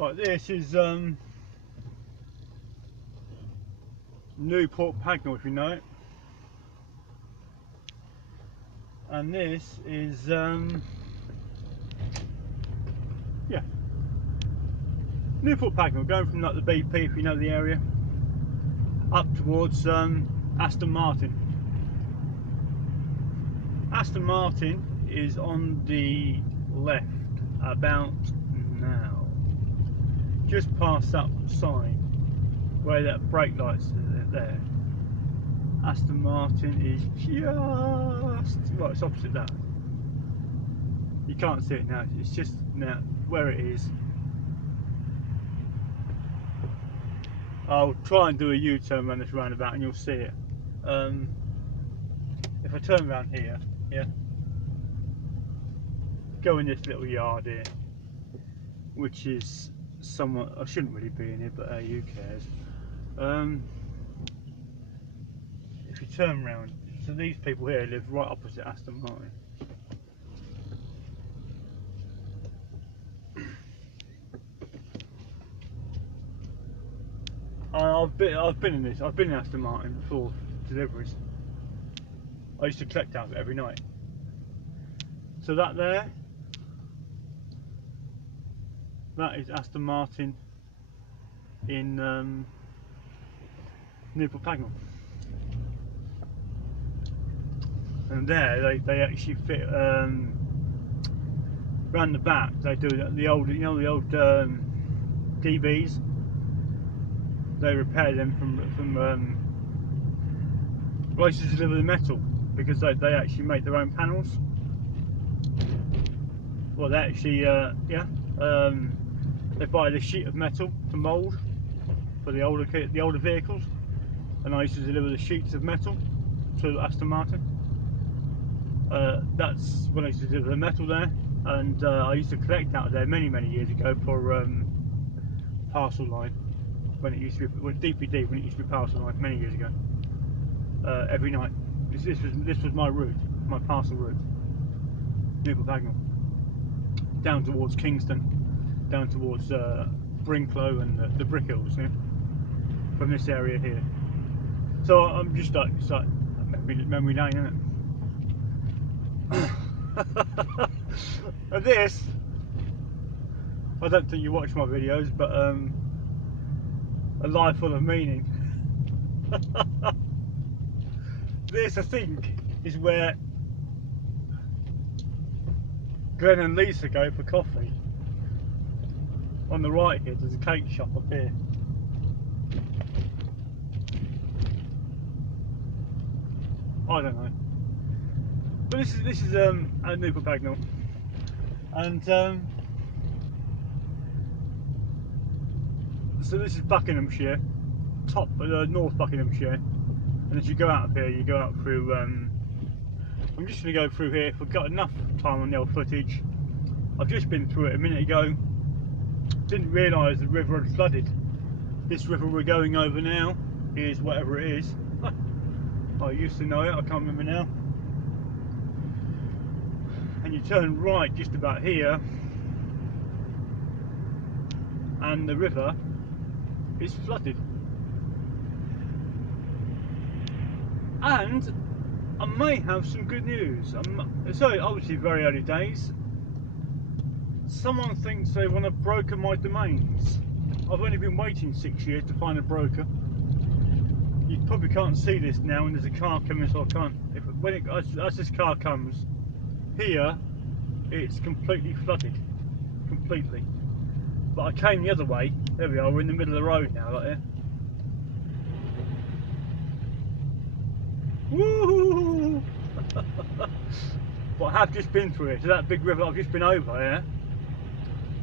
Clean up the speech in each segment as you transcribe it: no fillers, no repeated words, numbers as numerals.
Right, this is Newport Pagnell, if you know it, and this is yeah, Newport Pagnell, going from like the BP, if you know the area, up towards Aston Martin. Aston Martin is on the left about now, just past that sign where that brake light's there. Aston Martin is just right, it's opposite that. You can't see it now, it's just now where it is. I'll try and do a U-turn around this roundabout and you'll see it. If I turn around here, yeah, go in this little yard here, which is somewhat, I shouldn't really be in here, but hey, who cares? If you turn around, so these people here live right opposite Aston Martin. I've been in Aston Martin before deliveries. I used to collect out of it every night. So that there, that is Aston Martin in Newport Pagnell. And there they actually fit round the back. They do the old, you know, the old DBs. They repair them from places to deliver the metal, because they actually make their own panels. Well, they actually they buy the sheet of metal to mould for the older vehicles, and I used to deliver the sheets of metal to Aston Martin. That's when I used to deliver the metal there, and I used to collect out of there many years ago for parcel line, when it used to be DPD, when it used to be parcel line many years ago. Every night. This was my route, my parcel route. Newport Pagnell, down towards Kingston, down towards Brinklow and the Brick Hills, yeah? From this area here. So I'm just like, it's like memory lane, isn't it? And this, I don't think you watch my videos, but a life full of meaning. This, I think, is where Glenn and Lisa go for coffee. On the right here, there's a cake shop up here. I don't know, but this is at Newport Pagnell, and so this is Buckinghamshire, North Buckinghamshire. And as you go out of here, you go out through, I'm just going to go through here. If I've got enough time on the old footage, I've just been through it a minute ago. Didn't realise the river had flooded. This river we're going over now is whatever it is. I used to know it, I can't remember now. And you turn right just about here, and the river is flooded. And I may have some good news. So obviously very early days. Someone thinks they want to broker my domains. I've only been waiting 6 years to find a broker. You probably can't see this now, and there's a car coming, so I can't. As this car comes here, it's completely flooded, completely. But I came the other way. There we are. We're in the middle of the road now, like there. Woo! But I have just been through it, so that big river I've just been over, yeah?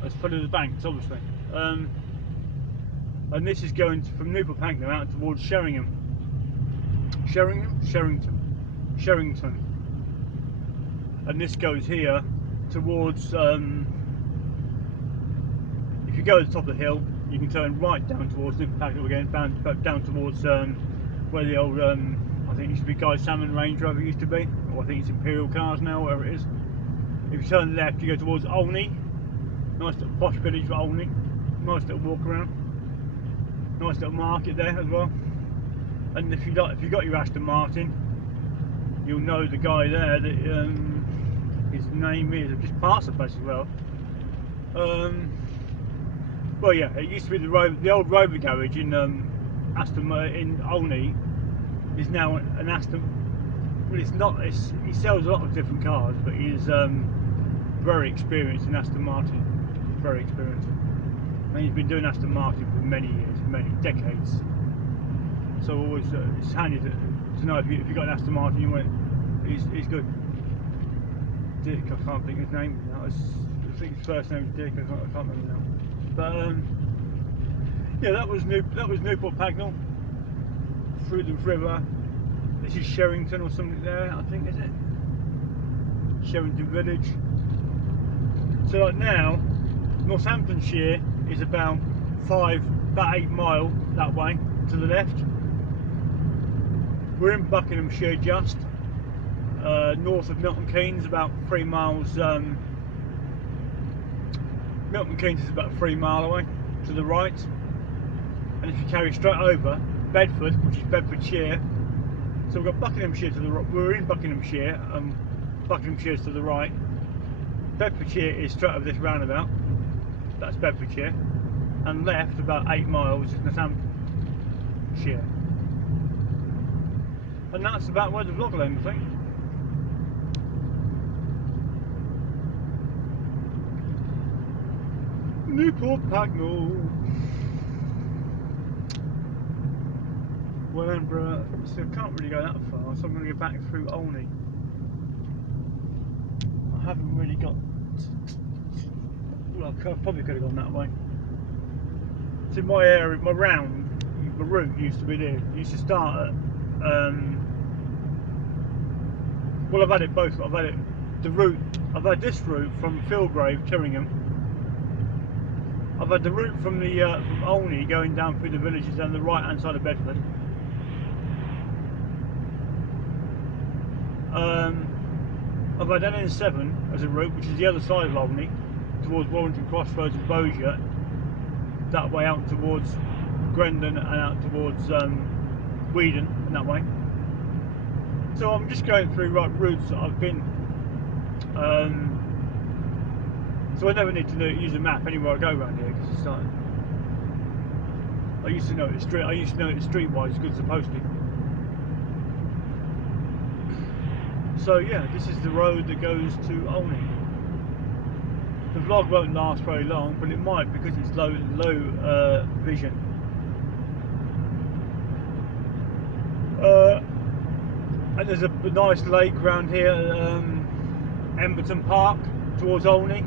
That's full of the banks, obviously. And this is going from Newport Pagnell out towards Sherringham. Sherrington. And this goes here towards, if you go to the top of the hill, you can turn right down towards Newport Pagnell again, down towards where the old, I think it used to be Guy Salmon Range Rover, it used to be, or I think it's Imperial Cars now, whatever it is. If you turn left, you go towards Olney, nice little posh village for Olney, nice little walk around, nice little market there as well. And if you got your Aston Martin, you'll know the guy there that his name is. I've just passed the place as well. Well, yeah, it used to be the old Rover garage in in Olney is now an Aston. Well, it's not. He sells a lot of different cars, but he is very experienced in Aston Martin. Very experienced, and he's been doing Aston Martin for many years, many decades. So always it's handy to know if you got an Aston Martin, you want it. He's good. Dick, I can't think of his name now. I think his first name is Dick. I can't remember now. But yeah, that was Newport Pagnell through the river. This is Sherrington or something there, I think, is it? Sherrington Village. So like now, Northamptonshire is about 8 mile that way to the left. We're in Buckinghamshire just north of Milton Keynes, about 3 miles. Milton Keynes is about 3 mile away to the right, and if you carry straight over, Bedford, which is Bedfordshire. So we've got Buckinghamshire to the right. We're in Buckinghamshire, and Buckinghamshire's to the right. Bedfordshire is straight over this roundabout. That's Bedfordshire, and left about 8 miles is Northamptonshire. And that's about where the vlog will end, I think. Newport Pagnell, Wellingborough. So I can't really go that far, so I'm going to go back through Olney. I haven't really got. Well, I probably could have gone that way. So my area, my route used to be there. It used to start at. Well, I've had it both. I've had this route from Filgrave, Tyringham. I've had the route from Olney going down through the villages down the right hand side of Bedford. I've had NN7 as a route, which is the other side of Olney, towards Warrington Crossroads and Bossier, that way out towards Grendon and out towards Weedon and that way. So I'm just going through routes that I've been. So I never need to use a map anywhere I go around here, because it's like I used to know it streetwise as good as a postie. So yeah, this is the road that goes to Olney. The vlog won't last very long, but it might because it's low vision. And there's a nice lake around here, Emberton Park, towards Olney.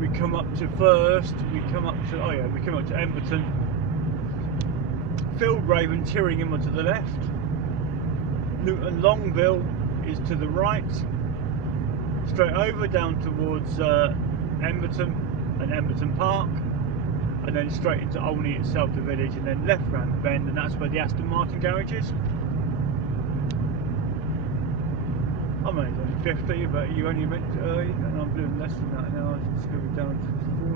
We come up to Emberton. Filgrave and Tyringham are to the left. Newton Longville is to the right. Straight over down towards Emberton and Emberton Park, and then straight into Olney itself, the village, and then left round the bend, and that's where the Aston Martin garage is. I'm only doing 50, but you only meant to, and I'm doing less than that now. It's going down to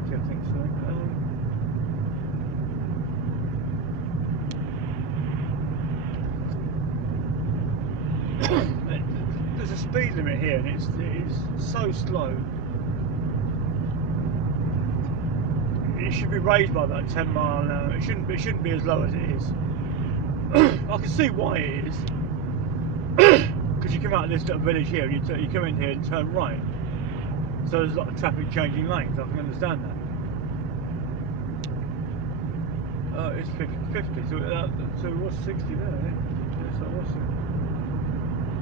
40, I think so. There's a speed limit here, and it is so slow. It should be raised by about 10 mile an hour. It shouldn't be as low as it is. I can see why it is. Because you come out of this little village here, and you come in here and turn right. So there's a lot of traffic changing lanes. I can understand that. It's 50, so it was 60 there. Yeah, so it was 60.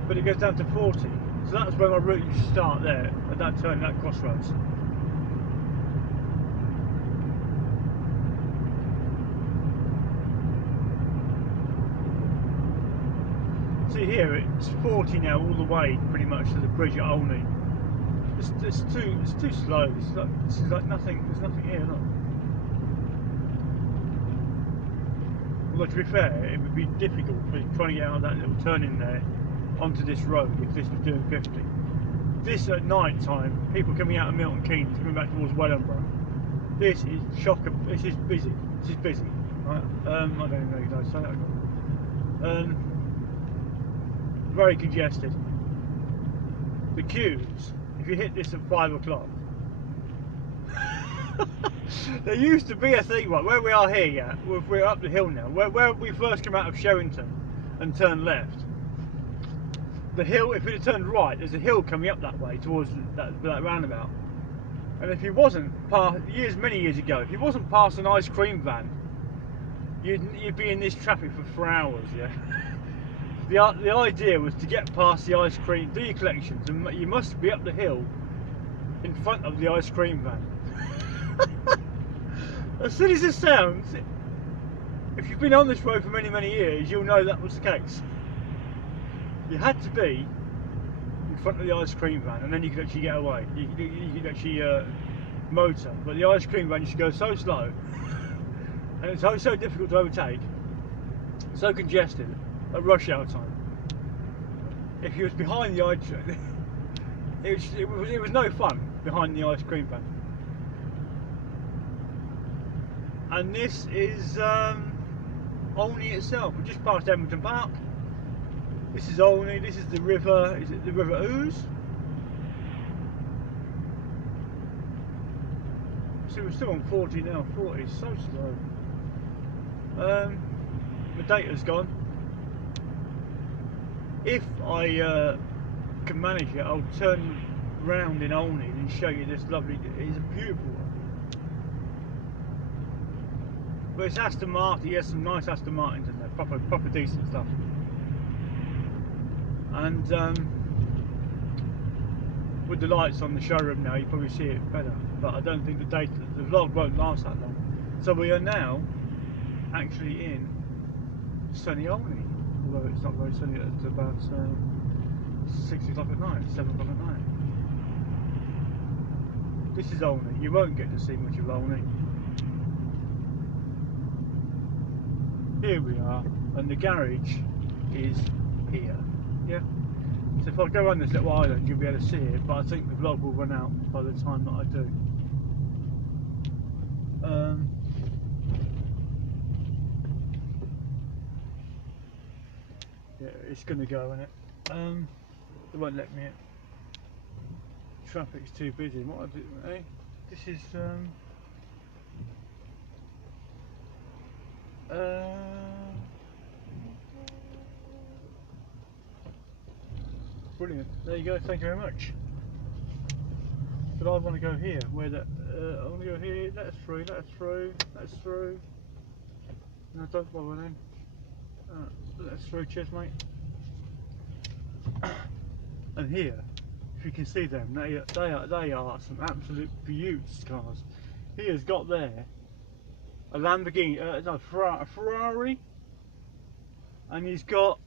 But it goes down to 40. So that's where my route used to start there, at that turn, that crossroads. See here, it's 40 now all the way pretty much to the bridge at Olney. It's too slow. This is like nothing. There's nothing here, look. Although to be fair, it would be difficult for trying to get out of that little turn in there onto this road if this was doing 50. this at night time, people coming out of Milton Keynes, coming back towards Wellingborough. This is This is busy. This is busy. Right? I don't even know if I say that. Very congested. The queues. If you hit this at 5 o'clock, there used to be a thing, right, where we are here, yeah, we're up the hill now, where we first came out of Sherrington and turned left, the hill, if we'd have turned right, there's a hill coming up that way towards that roundabout, and if you wasn't many years ago, if you wasn't past an ice cream van, you'd be in this traffic for hours, yeah. The idea was to get past the ice cream, do your collections, and you must be up the hill in front of the ice cream van. As silly as it sounds, if you've been on this road for many, many years, you'll know that was the case. You had to be in front of the ice cream van, and then you could actually get away. You could actually motor, but the ice cream van used to go so slow, and it's so difficult to overtake, so congested at rush hour time. If you was behind the ice cream, it was no fun behind the ice cream van. And this is Olney itself. We're just past Edmonton Park. This is Olney. This is the river. Is it the River Ouse? So we're still on 40 now. 40 is so slow. The data's gone. If I can manage it, I'll turn round in Olney and show you this lovely. It's a beautiful one. But it's Aston Martin. Yes, some nice Aston Martins in there, proper decent stuff. And with the lights on the showroom now, you probably see it better. But I don't think the vlog won't last that long. So we are now actually in sunny Olney, although it's not very sunny. It's about 6 o'clock at night, 7 o'clock at night. This is Olney. You won't get to see much of Olney. Here we are, and the garage is here. Yeah. So if I go around this little island, you'll be able to see it. But I think the vlog will run out by the time that I do. Yeah, it's going to go, isn't it? They won't let me in. Traffic's too busy. What I do? Eh? This is brilliant. There you go. Thank you very much. But I want to go here. Where that? I want to go here. That's through. That's through. That's through. No, don't bother then. That's through. Cheers, mate. And here, if you can see them, they are some absolute beauties cars. He has got there a Lamborghini, no, a Ferrari, and he's got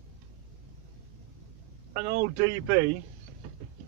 an old DB